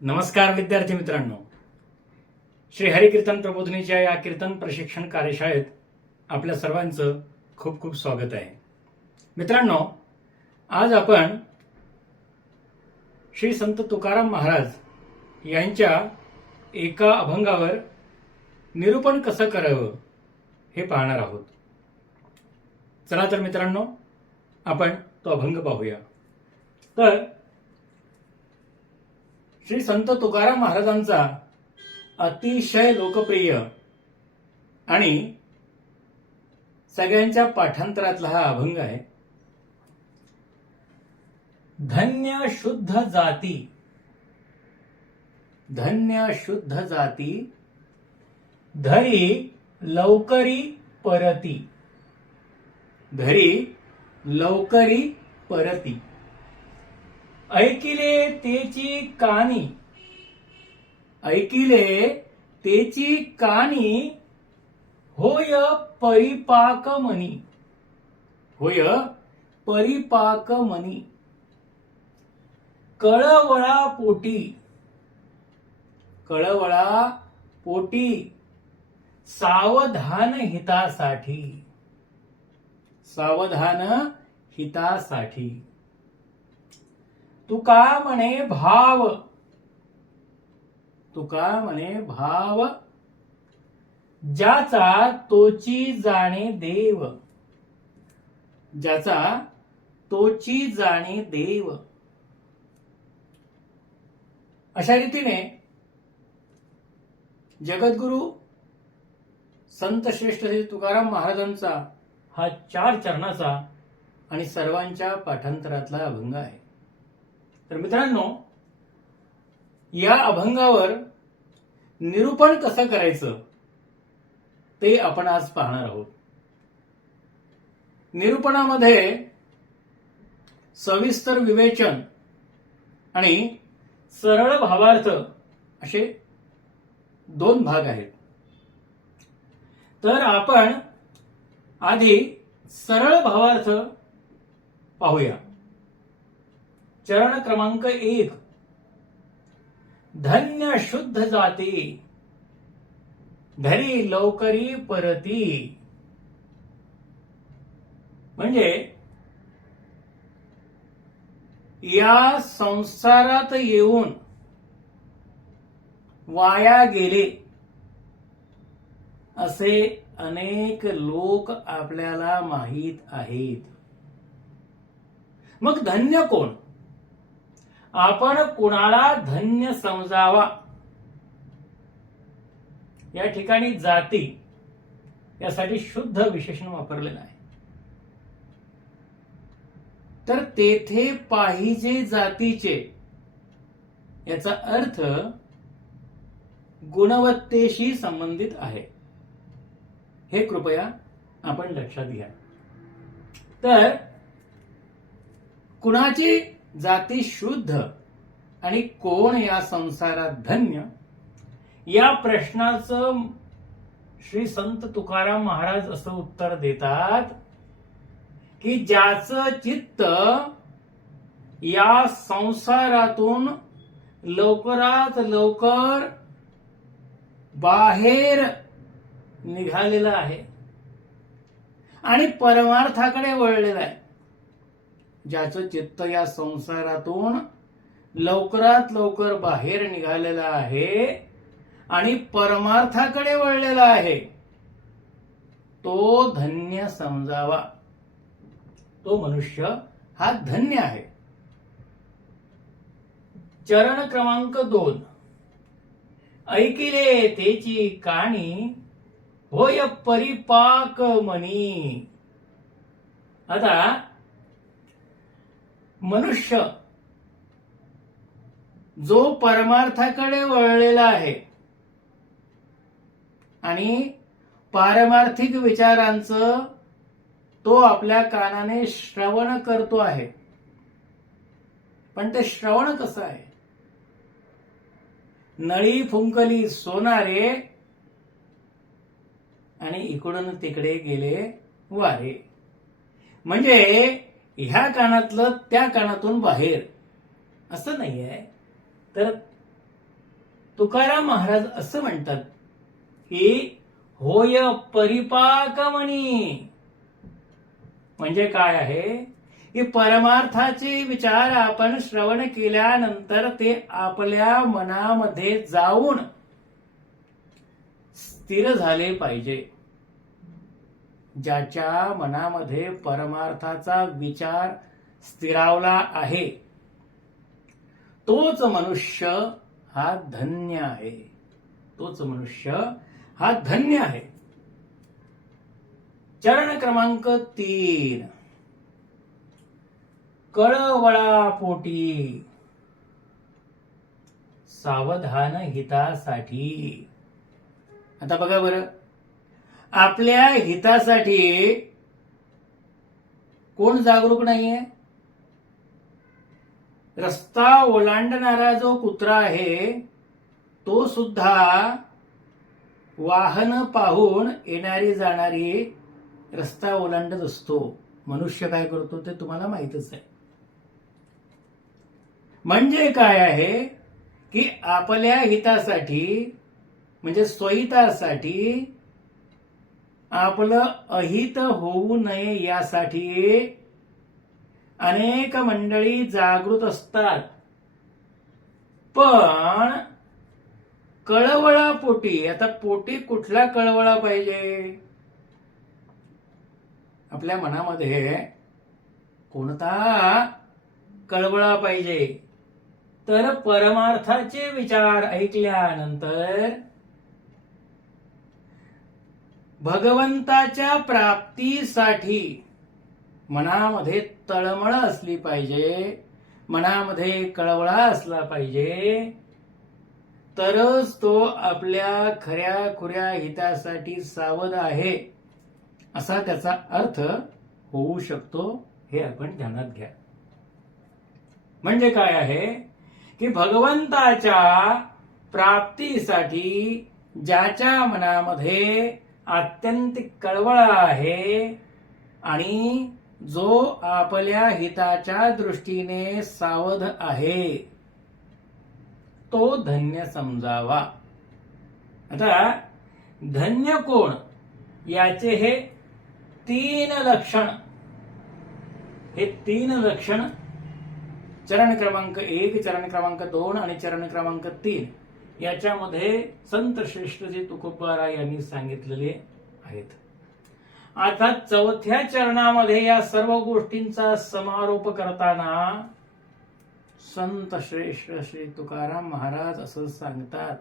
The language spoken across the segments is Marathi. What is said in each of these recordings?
नमस्कार विद्यार्थी मित्रांनो. श्री हरिकीर्तन प्रबोधिनीच्या या कीर्तन प्रशिक्षण कार्यशाळेत आपल्या सर्वांचं खूप खूप स्वागत आहे. मित्रांनो आज आपण श्री संत तुकाराम महाराज यांच्या एका अभंगावर निरूपण कसं करावं हे पाहणार आहोत. चला तर मित्रांनो आपण तो अभंग पाहूया. तर श्री संत तुकाराम महाराजांचा अतिशय लोकप्रिय आणि सगळ्यांच्या पाठांतरातला हा अभंग आहे. धन्य शुद्ध जाती. धन्य शुद्ध जाती. धरी लवकरी परती. धरी लवकरी परती. ऐकिले तेची कानी. ऐकिले तेची कानी होय परिपाक मनी होय परिपाक मनी कळवळा पोटी कळवळा पोटी सावधान हितासाठी. सावधान हितासाठी. तुका म्हणे भाव. तुका म्हणे भाव. ज्याचा तोची जाणे देव. ज्याचा तोची जाणे देव. अशा रीतीने जगद्गुरु संत श्रेष्ठ श्री तुकाराम महाराजांचा हा चार चरणाचा आणि सर्वांच्या पाठांतरातला अभंग आहे. तर मित्रांनो या अभंगावर निरूपण कसं करायचं ते आपण आज पाहणार आहोत. निरूपणामध्ये सविस्तर विवेचन आणि सरळ भावार्थ असे दोन भाग आहेत. तर आपण आधी सरळ भावार्थ पाहूया. चरण क्रमांक एक. धन्य शुद्ध जाती. धरी लवकरी परती. म्हणजे या संसारात येऊन वाया गेले असे अनेक लोक आपल्याला माहीत आहेत. मग धन्य कोण? आपण कुणाला धन्य समजावा? या ठिकाणी जाती यासाठी शुद्ध विशेषण वापरलेलं आहे. तर तेथे पाहिजे जातीचे याचा अर्थ गुणवत्तेशी संबंधित आहे. हे कृपया आपण लक्षात घ्या. तर कुणाची जाती शुद्ध आणि कोण या संसारात धन्य? या प्रश्नाचं श्री संत तुकाराम महाराज असं उत्तर देतात की ज्याचं चित्त या संसारातून लवकरात लवकर बाहेर निघालेलं आहे आणि परमार्थाकडे वळलेलं आहे. ज्याचं चित्त या संसारातून लवकरात लवकर बाहेर निघालेलं आहे आणि परमार्थाकडे वळलेला आहे तो धन्य समजावा. तो मनुष्य हा धन्य आहे. चरण क्रमांक दोन. ऐकिले तेची काणी होय परिपाक मनी आता मनुष्य जो परमार्थाकडे वळलेला आहे आणि पारमार्थिक विचारांचं तो आपल्या कानाने श्रवण करतो आहे. पण ते श्रवण कसं आहे? नळी फुंकली सोनारे आणि इकडून तिकडे गेले वारे. म्हणजे ह्या कानातलं त्या कानातून बाहेर. असं नाही आहे तर तुकाराम महाराज असं म्हणतात की होय परिपाकमणी म्हणजे काय आहे? की परमार्थाचे विचार आपण श्रवण केल्यानंतर ते आपल्या मनामध्ये जाऊन स्थिर झाले पाहिजे. ज्याच्या मनामध्ये परमार्थाचा विचार स्थिरावला आहे. तोच मनुष्य हा धन्य आहे. तोच मनुष्य हा धन्य आहे. चरण क्रमांक तीन. कळवळा पोटी सावधान हितासाठी आता बघा बरं. आपल्या हितासाठी कोण जागरूक नाहीये? रस्ता ओलांडणारा जो कुत्रा आहे तो सुद्धा वाहन पाहून येणारी जाणारी रस्ता ओलांडत असतो. मनुष्य काय करतो ते तुम्हाला माहितच आहे. म्हणजे काय आहे की आपल्या हितासाठी म्हणजे स्वहितासाठी आपलं अहित होऊ नये यासाठी अनेक मंडळी जागृत असतात. पण कळवळा पोटी आता पोटी कुठला कळवळा पाहिजे? आपल्या मनामध्ये कोणता कळवळा पाहिजे? तर परमार्थाचे विचार ऐकल्यानंतर भगवंताच्या प्राप्तीसाठी मनामध्ये तळमळ असली पाहिजे. मनामध्ये कळवळा असला पाहिजे. तरच तो आपल्या खऱ्या खुऱ्या हितासाठी सावध आहे. असा त्याचा अर्थ होऊ शकतो हे आपण ध्यानात घ्या. म्हणजे काय आहे? की भगवंताच्या प्राप्तीसाठी ज्याच्या मनामध्ये आत्यंतिक कळवळ आहे आणि जो आपल्या हिताच्या दृष्टीने सावध आहे तो धन्य समजावा. आता धन्य कोण? याचे हे तीन लक्षण. हे तीन लक्षण चरण क्रमांक एक चरण क्रमांक दोन आणि चरण क्रमांक तीन. याच्यामध्ये संत श्रेष्ठजी तुकोबारा यांनी सांगितलेले आहेत. आता चौथ्या चरणामध्ये या सर्व गोष्टींचा समारोप करताना संत श्रेष्ठ श्री तुकाराम महाराज असं सांगतात.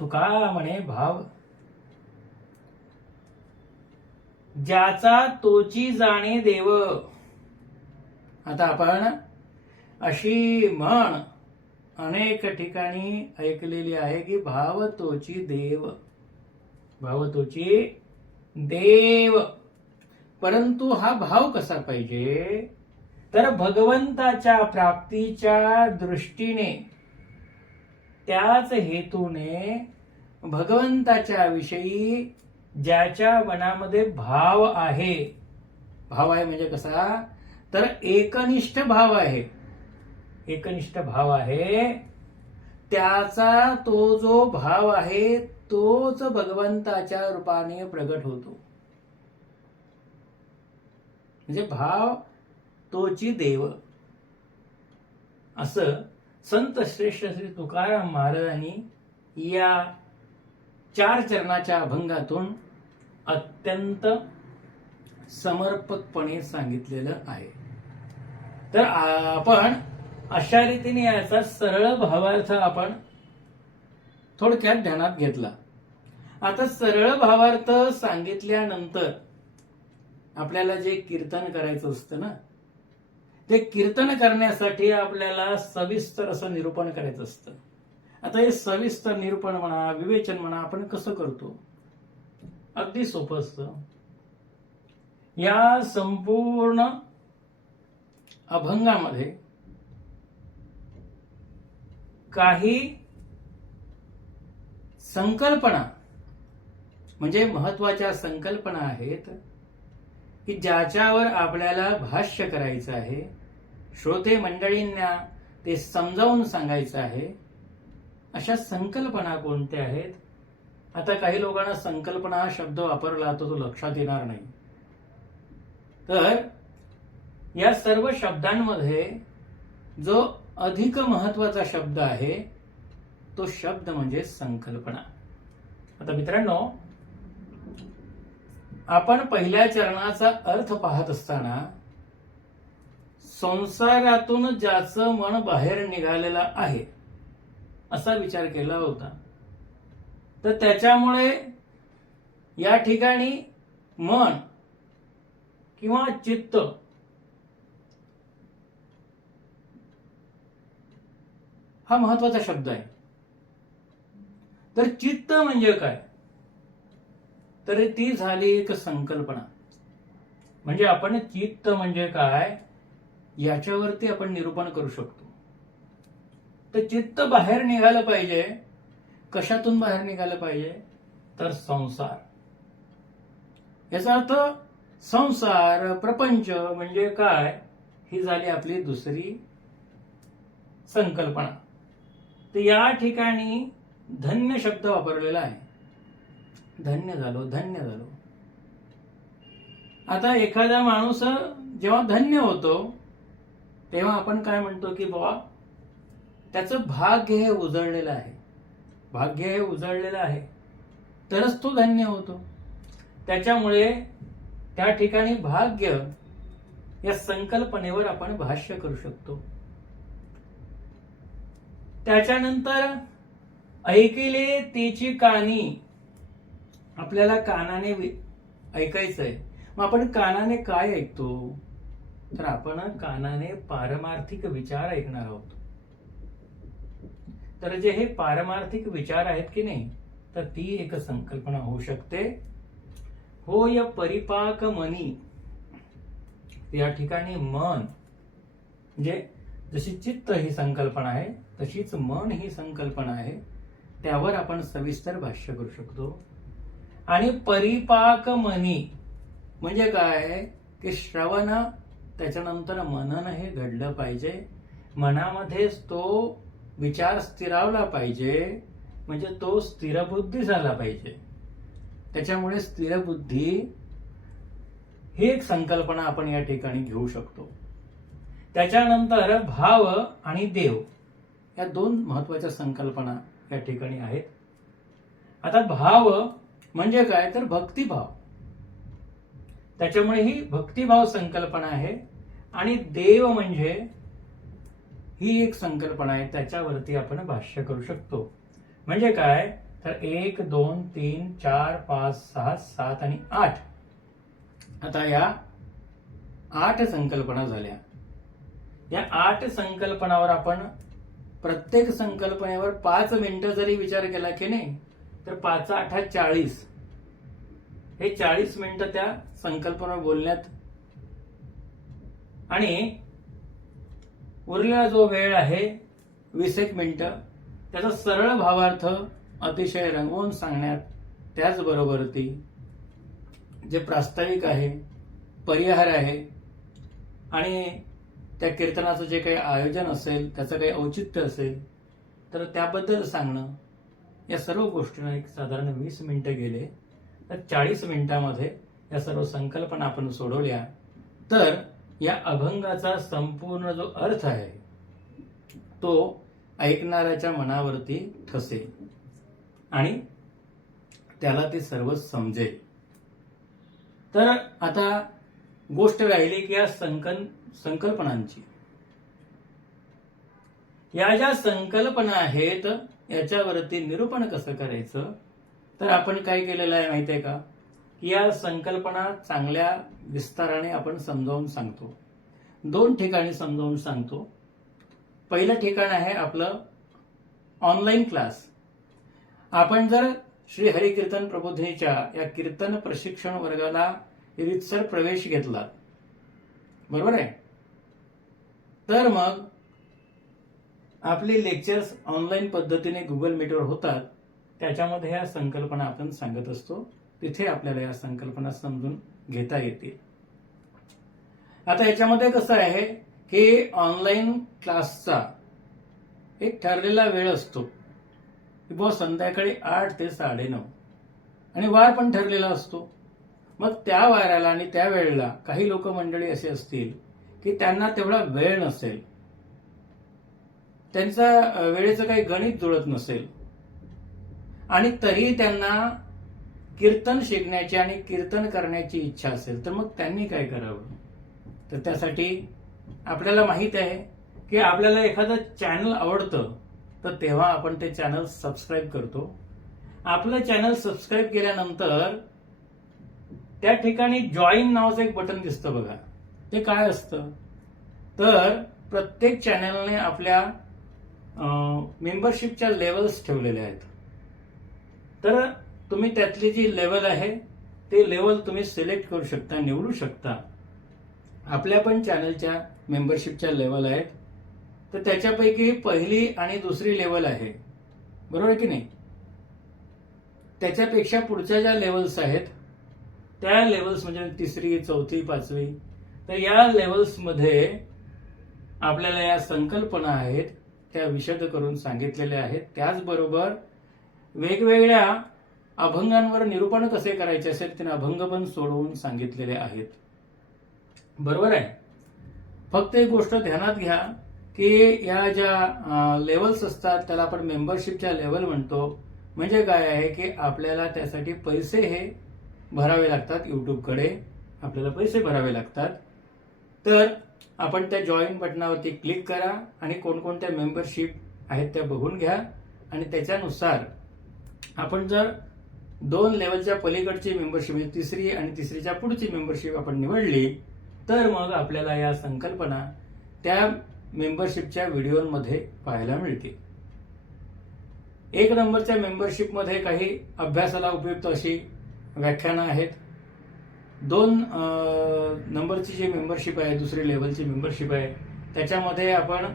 तुका म्हणे भाव ज्याचा तोची जाणे देव. आता आपण अशी म्हण अनेक ठिकाणी ऐकलेली आहे की भाव तोची देव भाव तोची देव. परंतु हा भाव कसा पाहिजे? तर भगवंताच्या प्राप्तीच्या दृष्टीने त्याच हेतूने भगवंताच्या विषयी ज्याच्या मनामध्ये भाव आहे भाव आहे म्हणजे कसा? तर एकनिष्ठ भाव आहे. एकनिष्ठ भाव आहे. त्याचा तो जो भाव आहे तोच भगवंताच्या रूपाने प्रगट होतो. म्हणजे भाव तोची देव. असं संत श्रेष्ठ श्री तुकाराम महाराजांनी या चार चरणाच्या अभंगातून अत्यंत समर्पकपणे सांगितलेलं आहे. तर आपण अशा रीतीने याचा सरळ भावार्थ आपण थोडक्यात ध्यानात घेतला. आता सरळ भावार्थ सांगितल्यानंतर आपल्याला जे कीर्तन करायचं असतं ना ते कीर्तन करण्यासाठी आपल्याला सविस्तर असं निरूपण करायचं असतं. आता हे सविस्तर निरूपण म्हणा विवेचन म्हणा आपण कसं करतो? अगदी सोपं असतं. या संपूर्ण अभंगामध्ये काही संकल्पना म्हणजे महत्त्वाच्या संकल्पना आहेत की ज्याच्यावर आपल्याला भाष्य करायचं आहे श्रोते मंडळींना ते समजावून सांगायचं आहे अशा संकल्पना कोणत्या आहेत? आता काही लोकांना संकल्पना हा शब्द वापरला तर तो लक्षात येणार नाही. तर या सर्व शब्दांमध्ये जो अधिक महत्त्वाचा शब्द आहे तो शब्द म्हणजे संकल्पना. आता मित्रांनो आपण पहिल्या चरणाचा अर्थ पाहत असताना संसारातून ज्याचं मन बाहेर निघालेलं आहे असा विचार केला होता. तर त्याच्यामुळे या ठिकाणी मन किंवा चित्त हा महत्त्वाचा शब्द आहे. तर चित्त म्हणजे काय? तर ती झाली एक संकल्पना. म्हणजे आपण चित्त म्हणजे काय? याच्यावरती आपण निरूपण करू शकतो. तर चित्त बाहेर निघालं पाहिजे. कशातून बाहेर निघालं पाहिजे? तर संसार. याचा अर्थ संसार प्रपंच म्हणजे काय? ही झाली आपली दुसरी संकल्पना. तर या ठिकाणी धन्य शब्द वापरलेला आहे. धन्य झालो धन्य झालो. आता एखादा माणूस जेव्हा धन्य होतो तेव्हा आपण काय म्हणतो की बाबा त्याचं भाग्य हे उजळलेलं आहे. भाग्य हे उजळलेलं आहे. तरच तो धन्य होतो. त्याच्यामुळे त्या ठिकाणी भाग्य या संकल्पनेवर आपण भाष्य करू शकतो. त्याच्यानंतर ऐकले तिची कानी. आपल्याला कानाने ऐकायचं ऐकायचंय. मग आपण कानाने काय ऐकतो? तर आपण कानाने पारमार्थिक विचार ऐकणार आहोत. तर जे हे पारमार्थिक विचार आहेत की नाही तर ती एक संकल्पना होऊ शकते. हो या परिपाक मनी. या ठिकाणी मन म्हणजे जशी चित्त ही संकल्पना आहे तशीच मन ही संकल्पना आहे त्यावर आपण सविस्तर भाष्य करू शकतो. आणि परिपाक मनी म्हणजे काय? की श्रवण त्याच्यानंतर मनन हे घडलं पाहिजे. मनामध्येच तो विचार स्थिरावला पाहिजे म्हणजे तो स्थिरबुद्धी झाला पाहिजे. त्याच्यामुळे स्थिरबुद्धी ही एक संकल्पना आपण या ठिकाणी घेऊ शकतो. त्याच्यानंतर भाव आणि देव. या दोन महत्त्वाच्या संकल्पना या ठिकाणी आहेत. आता भाव म्हणजे काय? तर भक्तिभाव. त्याच्यामुळे ही भक्तिभाव संकल्पना आहे आणि देव म्हणजे ही एक संकल्पना आहे त्याच्यावरती आपण भाष्य करू शकतो. म्हणजे काय? तर एक दोन तीन चार पाच सहा सात आणि आठ. आता या आठ संकल्पना झाल्या. या आठ संकल्पनावर आपण प्रत्येक संकल्पनेवर पाच मिनिटं जरी विचार केला की नाही तर पाच आठा चाळीस. हे चाळीस मिनिटं त्या संकल्पनेवर बोलण्यात. आणि उरलेला जो वेळ आहे वीस एक मिनिटं त्याचा सरळ भावार्थ अतिशय रंगवून सांगण्यात त्याचबरोबर ती जे प्रास्ताविक आहे परिहार आहे आणि त्या कीर्तनाचं जे काही आयोजन असेल त्याचं काही औचित्य असेल तर त्याबद्दल सांगणं या सर्व गोष्टींना एक साधारण वीस मिनटं गेले. तर चाळीस मिनिटामध्ये या सर्व संकल्पना आपण सोडवल्या. तर या अभंगाचा संपूर्ण जो अर्थ आहे तो ऐकणाऱ्याच्या मनावरती ठसेल आणि त्याला ते सर्व समजेल. तर आता गोष्ट राहिली की या संकल संकल्पनांची. या ज्या संकल्पना आहेत याच्यावरती निरूपण कसं करायचं? तर आपण काय केलेलं आहे माहिती आहे का? की या संकल्पना चांगल्या विस्ताराने आपण समजावून सांगतो. दोन ठिकाणी समजावून सांगतो. पहिलं ठिकाण आहे आपलं ऑनलाईन क्लास. आपण जर श्री हरिकीर्तन प्रबोधिनीच्या या कीर्तन प्रशिक्षण वर्गाला रितसर प्रवेश घेतला बरोबर आहे? तर मग आपले लेक्चर्स ऑनलाईन पद्धतीने गुगल मीटवर होतात. त्याच्यामध्ये ह्या संकल्पना आपण सांगत असतो. तिथे आपल्याला या संकल्पना समजून घेता येतील. आता याच्यामध्ये कसं आहे की ऑनलाईन क्लासचा एक ठरलेला वेळ असतो. की बुवा संध्याकाळी आठ ते साडेनऊ. आणि वार पण ठरलेला असतो. मग त्या वाराला आणि त्या वेळेला काही लोक मंडळी असे असतील की त्यांना तेवढा वेळ नसेल. त्यांचा वेळेचं काही गणित जुळत नसेल. आणि तरी त्यांना कीर्तन शिकण्याची आणि कीर्तन करण्याची इच्छा असेल तर मग त्यांनी काय करावं? तर त्यासाठी आपल्याला माहीत आहे की आपल्याला एखादं चॅनल आवडतं तर तेव्हा आपण ते चॅनल सबस्क्राईब करतो. आपलं चॅनल सबस्क्राईब केल्यानंतर त्या ठिकाणी जॉईन नावाचं एक बटन दिसतं बघा. ते काय असतं? तर प्रत्येक चॅनलने आपल्या मेंबरशिपच्या लेवल्स ठेवलेल्या आहेत. तर तुम्ही त्यातली जी लेवल आहे ते लेवल तुम्ही सिलेक्ट करू शकता निवडू शकता. आपल्या पण चॅनलच्या मेंबरशिपच्या लेवल आहेत. तर त्याच्यापैकी पहिली आणि दुसरी लेवल आहे. बरोबर आहे की नाही? त्याच्यापेक्षा पुढच्या ज्या लेवल्स आहेत त्या लेवल्स म्हणजे तिसरी चौथी पाचवी तर या लेवल्समध्ये आपल्याला या संकल्पना आहेत त्या विशद करून सांगितलेल्या आहेत. त्याचबरोबर वेगवेगळ्या अभंगांवर निरूपण कसे करायचे असेल ते अभंग पण सोडवून सांगितलेले आहेत. बरोबर आहे? फक्त एक गोष्ट ध्यानात घ्या की या ज्या लेवल्स असतात त्याला आपण मेंबरशिपच्या लेवल म्हणतो. म्हणजे काय आहे की आपल्याला त्यासाठी पैसे हे भरावे लागतात युट्यूबकडे आपल्याला पैसे भरावे लागतात. तर आपण त्या जॉईन बटनावरती क्लिक करा आणि कोणकोणत्या मेंबरशिप आहेत त्या बघून घ्या. आणि त्याच्यानुसार आपण जर दोन लेवलच्या पलीकडची मेंबरशिप म्हणजे तिसरी आणि तिसरीच्या पुढची मेंबरशिप आपण निवडली तर मग आपल्याला या संकल्पना त्या मेंबरशिपच्या व्हिडिओमध्ये पाहायला मिळतील. एक नंबरच्या मेंबरशिपमध्ये काही अभ्यासाला उपयुक्त अशी व्याख्यानं आहेत. दोन नंबरची जी मेंबरशिप आहे दुसरी लेवलची मेंबरशिप आहे त्याच्यामध्ये आपण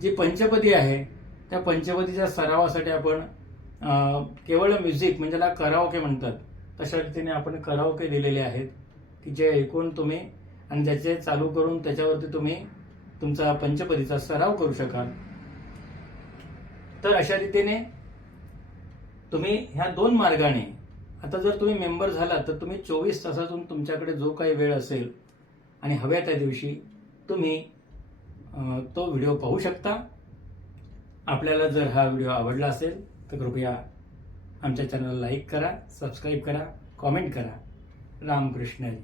जी पंचपदी आहे त्या पंचपदीच्या सरावासाठी आपण केवळ म्युझिक म्हणजे त्याला कराओके म्हणतात तशा रीतीने आपण कराओके दिलेले आहेत की जे ऐकून तुम्ही आणि त्याचे चालू करून त्याच्यावरती तुम्ही तुमचा पंचपदीचा सराव करू शकाल. तर अशा रीतीने तुम्ही ह्या दोन मार्गाने आता जर तुम्ही मेंबर झाला तर तुम्ही चोवीस तासातून तुमच्याकडे जो काही वेळ असेल आणि हव्या त्या दिवशी तुम्ही तो व्हिडिओ पाहू शकता. आपल्याला जर हा व्हिडिओ आवडला असेल तर कृपया आमच्या चॅनलला लाईक करा सबस्क्राईब करा कॉमेंट करा. रामकृष्ण